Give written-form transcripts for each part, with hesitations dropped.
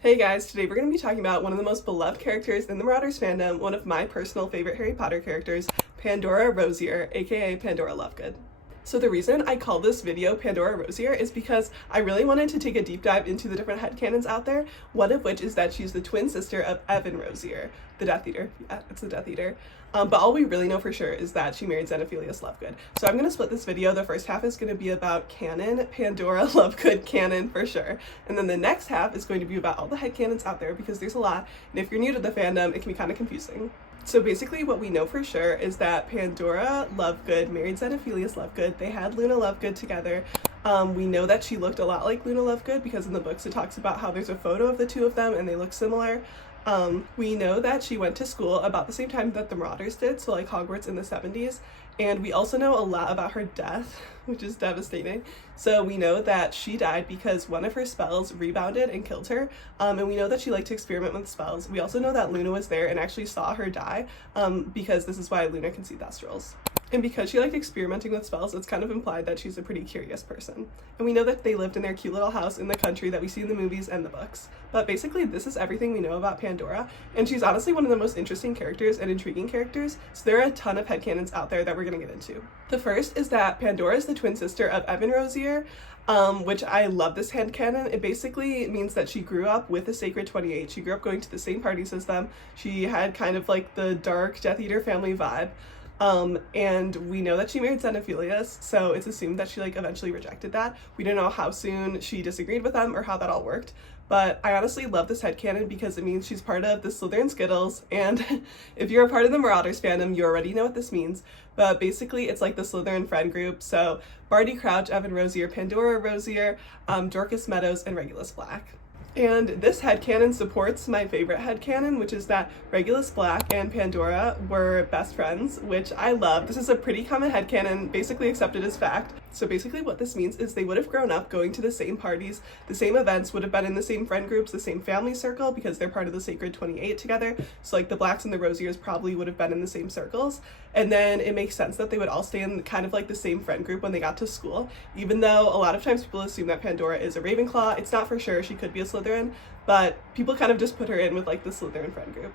Hey guys, today we're going to be talking about one of the most beloved characters in the Marauders fandom, one of my personal favorite Harry Potter characters, Pandora Rosier, aka Pandora Lovegood. So the reason I called this video Pandora Rosier is because I really wanted to take a deep dive into the different headcanons out there, one of which is that she's the twin sister of Evan Rosier, the Death Eater. Yeah, it's the Death Eater. But all we really know for sure is that she married Xenophilius Lovegood. So I'm going to split this video. The first half is going to be about canon, Pandora Lovegood canon for sure. And then the next half is going to be about all the headcanons out there because there's a lot. And if you're new to the fandom, it can be kind of confusing. So basically what we know for sure is that Pandora Lovegood married Xenophilius Lovegood. They had Luna Lovegood together. We know that she looked a lot like Luna Lovegood because in the books it talks about how there's a photo of the two of them and they look similar. We know that she went to school about the same time that the Marauders did, so like Hogwarts in the 70s. And we also know a lot about her death, which is devastating. So we know that she died because one of her spells rebounded and killed her. And we know that she liked to experiment with spells. We also know that Luna was there and actually saw her die, because this is why Luna can see Thestrals. And because she liked experimenting with spells, it's kind of implied that she's a pretty curious person. And we know that they lived in their cute little house in the country that we see in the movies and the books. But basically, this is everything we know about Pandora, and she's honestly one of the most interesting characters and intriguing characters, so there are a ton of headcanons out there that we're going to get into. The first is that Pandora is the twin sister of Evan Rosier, which I love this headcanon. It basically means that she grew up with the Sacred 28. She grew up going to the same parties as them. She had kind of like the dark Death Eater family vibe. And we know that she married Xenophilius, so it's assumed that she like eventually rejected that. We don't know how soon she disagreed with them or how that all worked, but I honestly love this headcanon because it means she's part of the Slytherin Skittles, and if you're a part of the Marauders fandom, you already know what this means, but basically it's like the Slytherin friend group, so Barty Crouch, Evan Rosier, Pandora Rosier, Dorcas Meadows, and Regulus Black. And this headcanon supports my favorite headcanon, which is that Regulus Black and Pandora were best friends, which I love. This is a pretty common headcanon, basically accepted as fact. So basically what this means is they would have grown up going to the same parties, the same events, would have been in the same friend groups, the same family circle, because they're part of the Sacred 28 together. So like the Blacks and the Rosiers probably would have been in the same circles. And then it makes sense that they would all stay in kind of like the same friend group when they got to school, even though a lot of times people assume that Pandora is a Ravenclaw. It's not for sure. She could be a Slytherin, but people kind of just put her in with like the Slytherin friend group.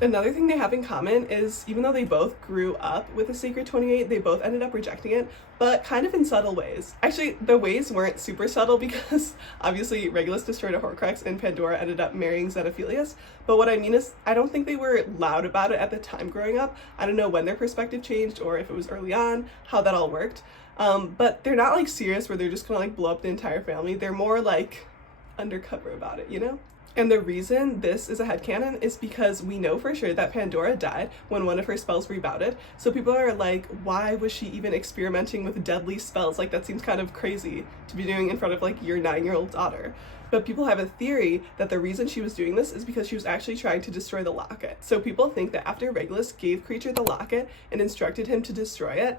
Another thing they have in common is even though they both grew up with the Sacred 28, they both ended up rejecting it, but kind of in subtle ways. Actually, the ways weren't super subtle because obviously Regulus destroyed a Horcrux and Pandora ended up marrying Xenophilius, but what I mean is I don't think they were loud about it at the time growing up. I don't know when their perspective changed or if it was early on, how that all worked, but they're not like serious where they're just gonna like blow up the entire family. They're more like undercover about it, you know? And the reason this is a headcanon is because we know for sure that Pandora died when one of her spells rebounded. So people are like, why was she even experimenting with deadly spells? Like that seems kind of crazy to be doing in front of like your 9-year-old daughter. But people have a theory that the reason she was doing this is because she was actually trying to destroy the locket. So people think that after Regulus gave Creature the locket and instructed him to destroy it,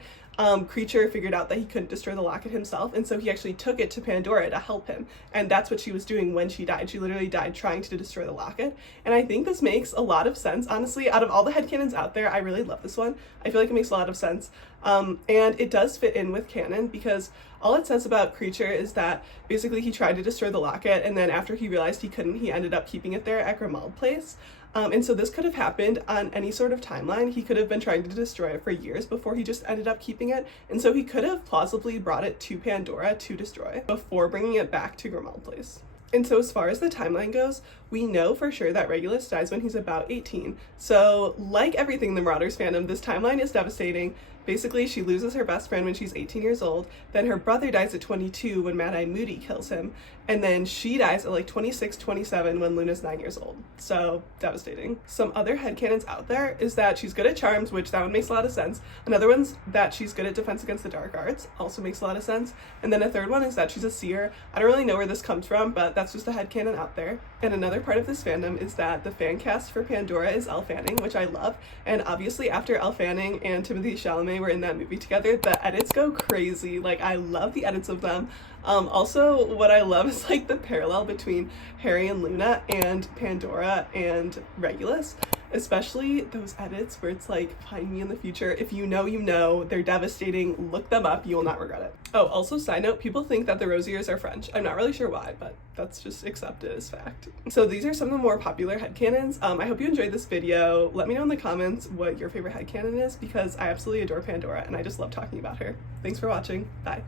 Creature figured out that he couldn't destroy the locket himself, and so he actually took it to Pandora to help him, and that's what she was doing when she died. She literally died trying to destroy the locket, and I think this makes a lot of sense. Honestly, out of all the headcanons out there, I really love this one. I feel like it makes a lot of sense, and it does fit in with canon because all it says about Creature is that basically he tried to destroy the locket, and then after he realized he couldn't, he ended up keeping it there at Grimmauld Place. And so this could have happened on any sort of timeline. He could have been trying to destroy it for years before he just ended up keeping it. And so he could have plausibly brought it to Pandora to destroy before bringing it back to Grimmauld Place. And so as far as the timeline goes, we know for sure that Regulus dies when he's about 18. So like everything in the Marauders fandom, this timeline is devastating. Basically, she loses her best friend when she's 18 years old, then her brother dies at 22 when Mad-Eye Moody kills him, and then she dies at like 26, 27 when Luna's 9 years old. So devastating. Some other headcanons out there is that she's good at charms, which that one makes a lot of sense. Another one's that she's good at defense against the dark arts, also makes a lot of sense. And then a third one is that she's a seer. I don't really know where this comes from, but that's just a headcanon out there. And another part of this fandom is that the fan cast for Pandora is Elle Fanning, which I love. And obviously after Elle Fanning and Timothée Chalamet were in that movie together, the edits go crazy. Like I love the edits of them. Also what I love is like the parallel between Harry and Luna and Pandora and Regulus. especially those edits where it's like, find me in the future. If you know, you know. They're devastating. Look them up. You will not regret it. Oh, also side note, people think that the Rosiers are French. I'm not really sure why, but that's just accepted as fact. So these are some of the more popular headcanons. I hope you enjoyed this video. Let me know in the comments what your favorite headcanon is, because I absolutely adore Pandora and I just love talking about her. Thanks for watching. Bye.